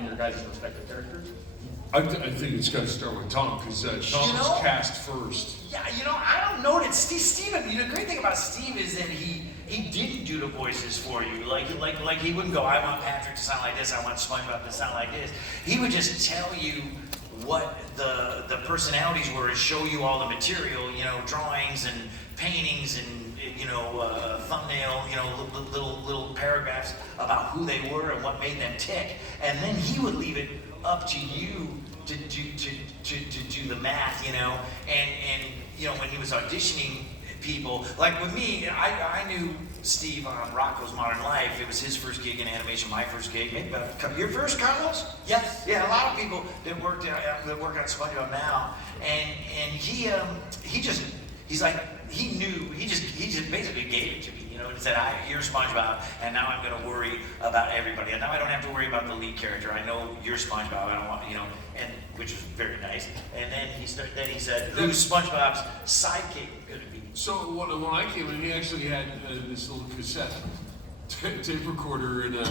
in your guys' respective characters? I think it's got to start with Tom, because Tom was cast first. Yeah, I don't know that Steven, the great thing about Steve is that he didn't do the voices for you. Like he wouldn't go, I want Patrick to sound like this, I want SpongeBob to sound like this. He would just tell you what the personalities were and show you all the material, drawings and paintings and, thumbnail, little paragraphs about who they were and what made them tick. And then he would leave it up to you to do the math, and when he was auditioning people, like with me, I knew Steve on Rocko's Modern Life. It was his first gig in animation, my first gig. Maybe your first, Carlos? Yes. Yeah, a lot of people that work on SpongeBob now, and he just basically gave it to me, and said, you're SpongeBob, and now I'm going to worry about everybody. And now I don't have to worry about the lead character. I know you're SpongeBob. I don't want, and which was very nice. And then he said, who's SpongeBob's sidekick going to be? So when I came in, he actually had this little cassette tape recorder in an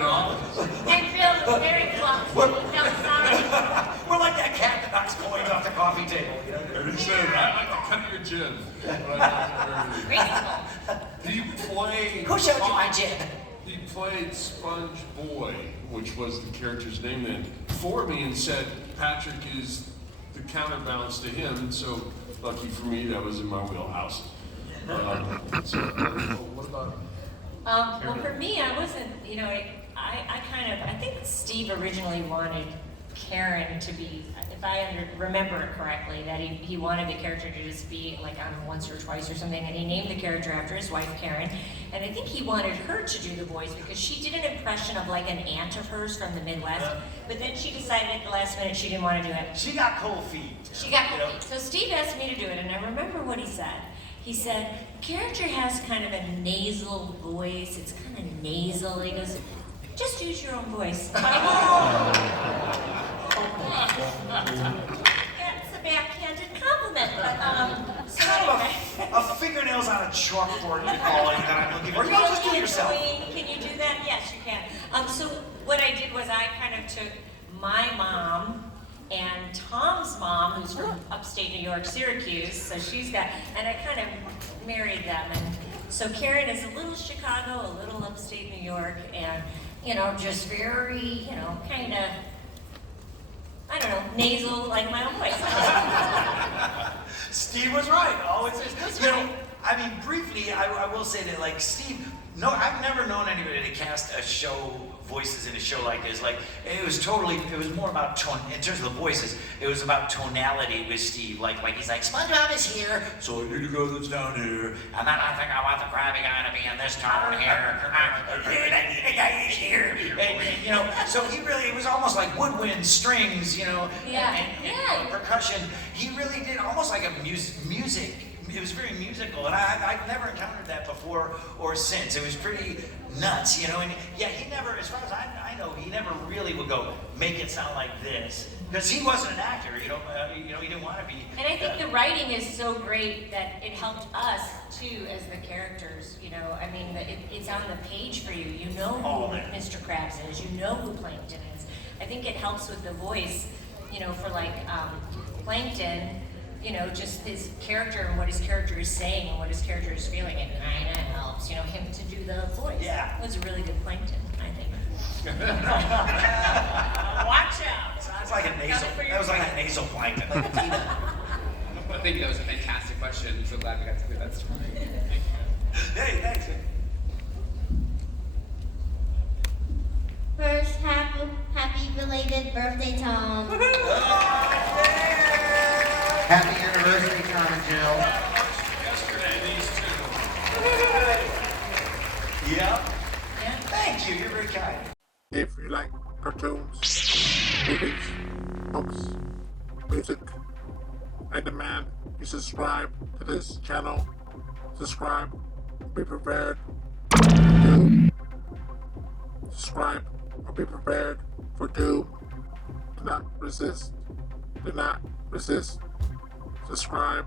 office. I feel very close. We're like that cat that knocks coins off the coffee table. And he said, I like to cut your jib. He played... Who showed you my jib? He played Sponge Boy, which was the character's name then, for me, and said Patrick is the counterbalance to him, so lucky for me, that was in my wheelhouse. What about... Well, for me, I wasn't, I think Steve originally wanted Karen to be, if I remember it correctly, that he wanted the character to just be like on Once or Twice or something, and he named the character after his wife, Karen, and I think he wanted her to do the voice because she did an impression of like an aunt of hers from the Midwest, but then she decided at the last minute she didn't want to do it. She got cold feet. She got cold feet. So Steve asked me to do it, and I remember what he said. He said, the character has kind of a nasal voice. It's kind of nasal. He goes, just use your own voice. That's a backhanded compliment. But, so Kind anyway. of a fingernails on a chalkboard quality that I'm looking for. You don't just do it yourself. Can you do that? Yes, you can. So what I did was I kind of took my mom and Tom's mom, who's from upstate New York, Syracuse, so and I kind of married them. And so Karen is a little Chicago, a little upstate New York, and, just very, kind of, I don't know, nasal, like my own voice. Steve was right, always is. Was right. Briefly, I will say that, like, Steve, I've never known anybody to cast voices in a show like this. Like, it was more about tone, in terms of the voices, it was about tonality with Steve. Like he's like, SpongeBob is here, so I need to go that's down here, and then I think I want the Krabby guy to be in this tone here, and I need a guy here. And, so it was almost like woodwind, strings, and percussion. He really did almost like a music. It was very musical, and I've never encountered that before or since. It was pretty nuts, and he never, as far as I know, he never really would go, make it sound like this, because he wasn't an actor, he didn't want to be. And I think the writing is so great that it helped us, too, as the characters, it's on the page for you. You know who Mr. Krabs is, you know who Plankton is. I think it helps with the voice, for Plankton, just his character and what his character is saying and what his character is feeling. It kind of helps, him to do the voice. Yeah. It was a really good Plankton, I think. Watch out. That was like a nasal Plankton. I think that was a fantastic question. I'm so glad we got to hear that story. Hey, thanks. First, happy belated birthday, Tom. Happy anniversary, Tom and Jill. Yesterday, these two. Yeah. Thank you. You're very kind. If you like cartoons, movies, books, music, I demand you subscribe to this channel. Subscribe. Be prepared. Subscribe or be prepared for doom. Do not resist. Do not resist. Subscribe.